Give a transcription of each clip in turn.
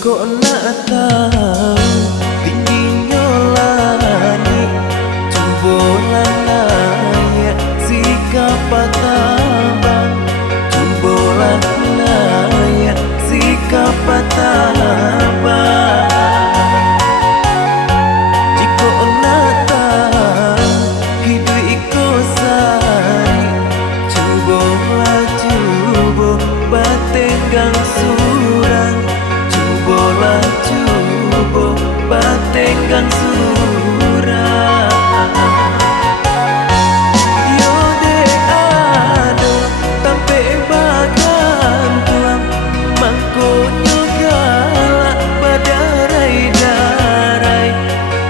Jika nak tahu tingginya langit, cubalah layak sikap patabang. Cubalah layak sikap patabang. Jika nak tahu hidup iko sari, cubalah cuba batenggang surang. Cuba batenggang surang. Yo de ado tampe bagan tuang, mangkonyo galak badarai-darai.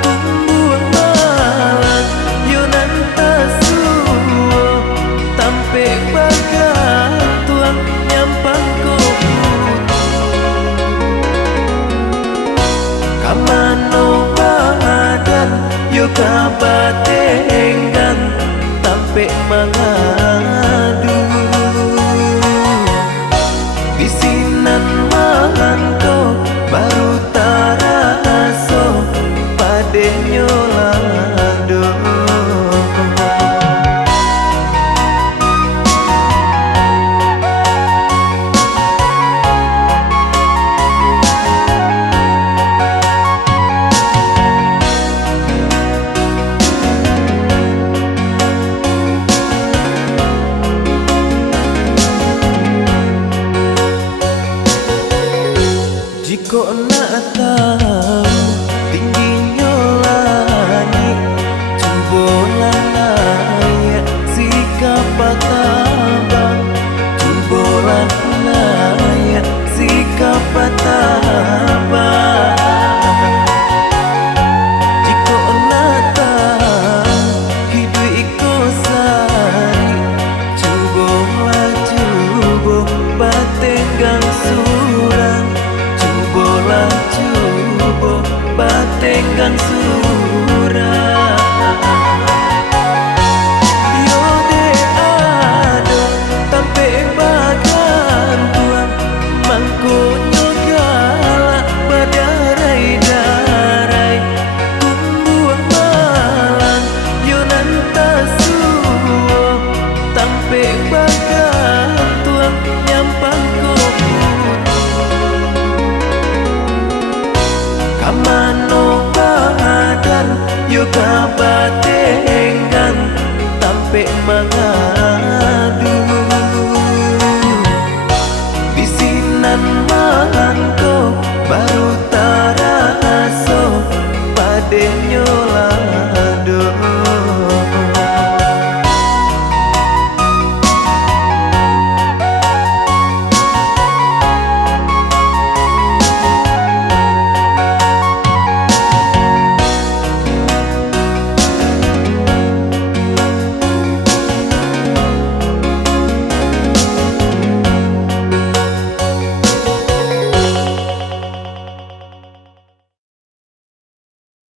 Tumbuh malang yo nanta suwo, tampe bagan tuang nyampang kamano badan yo kabatenggan tampe mangadu bisinan mangko baru taraso padenyo lado. Jika nak tahu tingginya langit, cubalah layak sikap patabang. Cubalah layak sikap patabang. Jika nak tahu hidup iko sari, cubalah cuba batenggang surang. Cuba batenggang surang. Yo de ado tampe bagan tuang, mangkonyo galak badarai-darai. Tumbuh malang yo nanta suwo, tampe bagan tuang nyampang kamano badan yo kabat